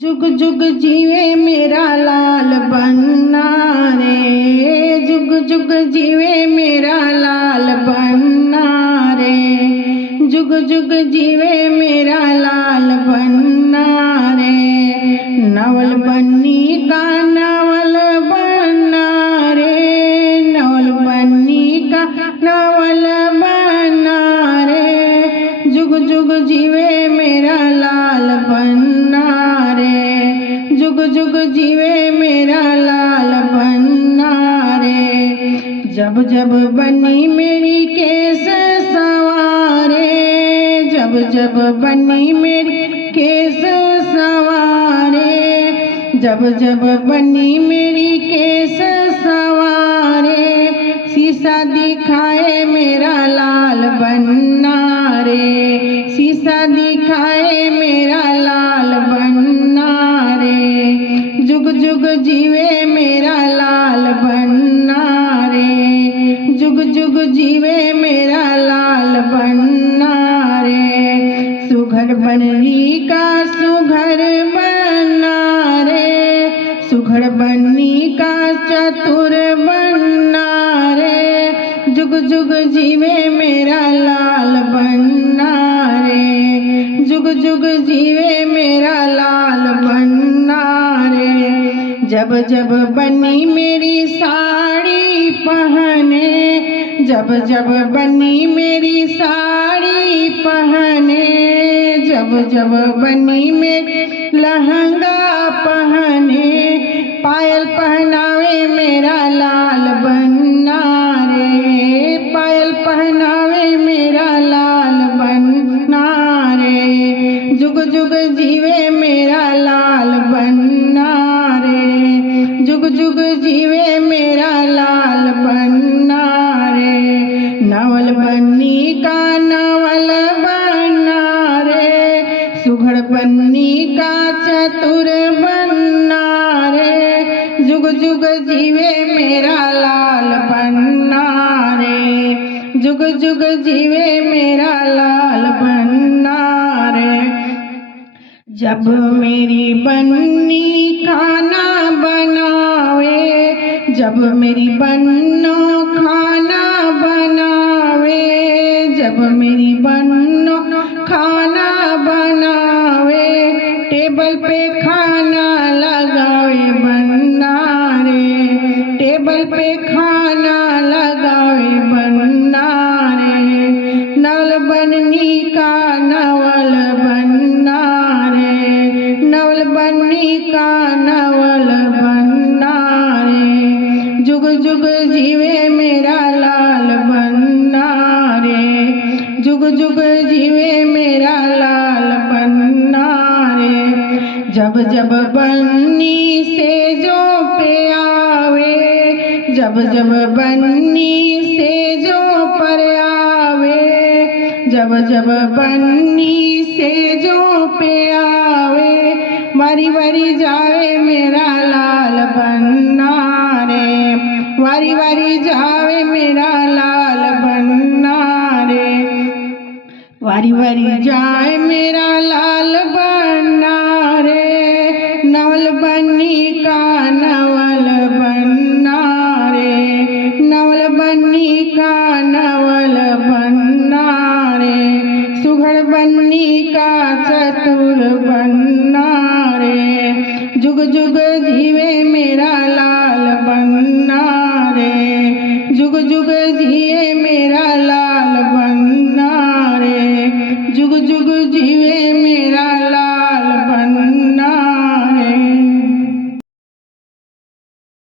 जुग जुग जीवे मेरा लाल बन्ना रे, जुग जुग जीवे मेरा लाल बन्ना रे, जुग जुग जीवे मेरा लाल बन्ना रे। नवल बन्नी का नवल बन्ना रे, नवल बन्नी का नवल बन्ना रे, जुग जुग जीवे मेरा लाल बन्ना रे, जुग जुग जीवे मेरा लाल बन्ना रे। जब जब बनी मेरी केस सवारे, जब जब बनी मेरी केस सवारे, जब जब बनी मेरी केस सवारे, शीशा दिखाए मेरा लाल बन्ना रे, शीशा दिखाए मेरा लाल बन्ना रे, जुग जुग जीवे मेरा लाल बन्ना रे, जुग जुग जीवे मेरा लाल बन्ना रे। सुघर बनरी का सुघर बन्ना रे, सुघर बन्नी का चतुर बन्ना रे, जुग जुग जीवे मेरा लाल बन्ना रे, जुग जुग जीवे मेरा लाल बन्ना रे। जब जब बनी मेरी साड़ी पहने, जब जब बनी मेरी साड़ी पहने, जब जब बनी मेरी लहंगा पहने, पायल पहनावे मेरा लाल बन्ना रे, पायल पहनावे मेरा लाल बन्ना रे, जुग जुग जीवे मेरा लाल बन्ना रे, जुग जुग जीवे मेरा लाल बन्ना रे। नवल बन्नी का नवल बन्ना रे, सुघड़ बन्नी का चतुर बन्ना रे, जुग जुग जीवे मेरा लाल बन्ना रे, जुग जुग जीवे मेरा लाल बन्ना रे। जब मेरी बन्नी खाना बनावे, जब मेरी बन्नो खाना बनावे, जब मेरी बन्नो खाना बनावे, टेबल पे खाना लगावे बन्ना रे, टेबल पे खाना लगावे बन्ना रे। नवल बन्नी का नवल बन्ना रे, नवल बन्नी का नवल बन्ना रे, जुग जुग जीवे मेरा लाल बन्ना रे, जुग जुग जीवे मेरा लाल बन्ना रे। जब जब बन्नी सेजों पे आवे, जब जब बन्नी सेजों पर आवे, जब जब बन्नी सेजों पे आवे, वारी वारी जावे मेरा लाल बन्ना रे, वारी वारी जावे मेरा लाल बन्ना रे, वारी वारी जाए मेरा लाल